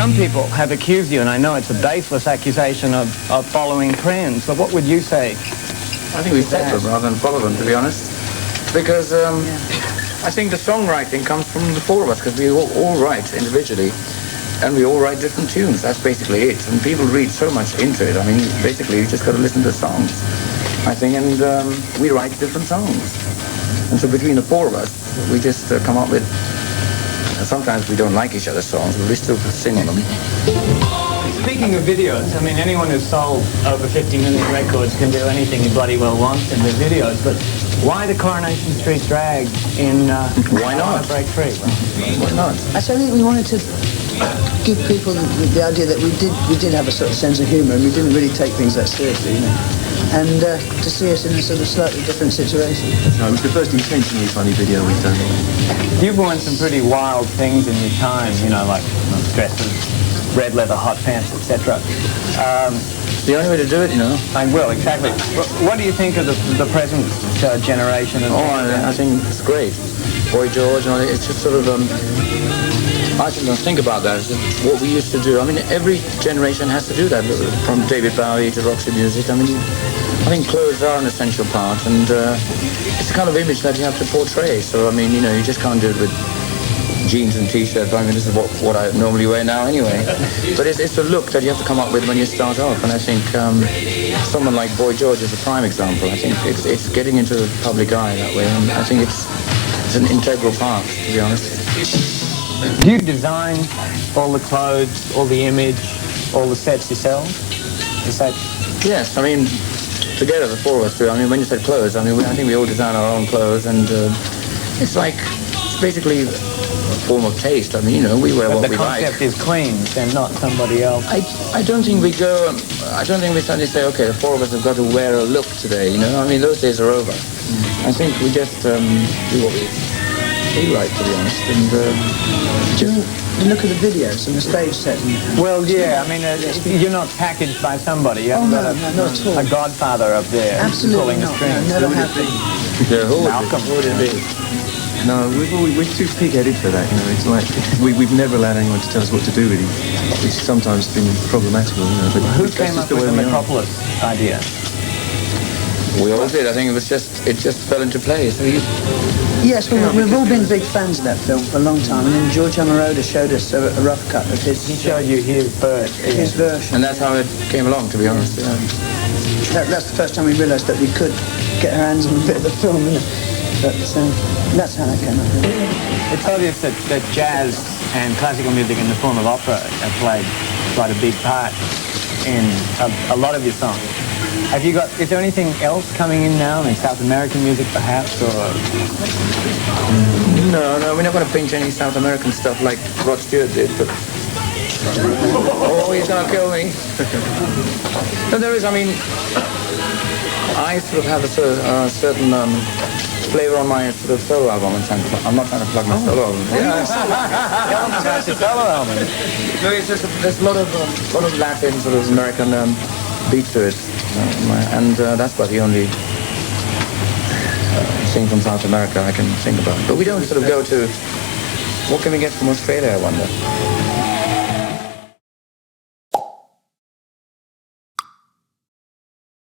some people have accused you, and I know it's a baseless accusation of following trends, but what would you say? I think we set them rather than follow them, to be honest. Because I think the songwriting comes from the four of us, because we all write individually, and we all write different tunes. That's basically it. And people read so much into it. I mean, basically, you just got to listen to the songs, I think, and we write different songs. And so between the four of us, we just come up with... Sometimes we don't like each other's songs, but we still sing on them. Speaking of videos, I mean, anyone who's sold over 50 million records can do anything he bloody well wants in their videos, but why the Coronation Street drag in Why not? Break Free? Why not? Actually, I think we wanted to give people the idea that we did have a sort of sense of humour, and we didn't really take things that seriously, you know. And to see us in a sort of slightly different situation. No, it was the first intentionally funny video we've done. You've worn some pretty wild things in your time, you know, like dresses, red leather, hot pants, etc. The only way to do it, you know. Well, exactly. What do you think of the present generation? I think it's great. Boy George, you know, it's just sort of... I shouldn't think about that. It's what we used to do. I mean, every generation has to do that, from David Bowie to Roxy Music. I mean, I think clothes are an essential part, and it's the kind of image that you have to portray. So, I mean, you know, you just can't do it with jeans and T-shirts. I mean, this is what I normally wear now anyway. But it's a look that you have to come up with when you start off, and I think someone like Boy George is a prime example. I think it's getting into the public eye that way, and I think it's an integral part, to be honest. Do you design all the clothes, all the image, all the sets yourself? Is that... Yes, I mean, together, the four of us do. I mean, when you said clothes, I mean, I think we all design our own clothes, and it's basically a form of taste. I mean, you know, we wear what we like. But the concept is clean, and not somebody else. I don't think we suddenly say, okay, the four of us have got to wear a look today, you know? I mean, those days are over. I think we just do what we feel like, to be honest, and... Just look at the videos and the stage set. Well, yeah, I mean, you're not packaged by somebody. You haven't got not at all. a godfather up there Absolutely pulling the not. strings. No, never have been. Yeah, Malcolm. Who would it be? No, we're too pig-headed for that, you know. It's like, we've never allowed anyone to tell us what to do with it. It's sometimes been problematical, you know. But Who came up with the Metropolis idea? We all did. I think it just fell into place. Yes, we've all been big fans of that film for a long time, and then George Amaroda showed us a rough cut of his... He showed you his version. And that's how it came along, to be honest. Yeah. That's the first time we realised that we could get our hands on a bit of the film, you know. But that's how that came up. It's obvious that jazz and classical music in the form of opera have played quite a big part in a lot of your songs. Is there anything else coming in now, like South American music perhaps, or...? No, we're not going to pinch any South American stuff like Rod Stewart did, but... Oh, he's going to kill me. No, there is, I mean... I sort of have a certain flavor on my sort of solo album. I'm not trying to plug my solo album. Yeah, it's a solo album. No, it's just there's a lot of Latin, sort of American beat to it. And that's about the only thing from South America I can think about. But we don't sort of go to... What can we get from Australia, I wonder?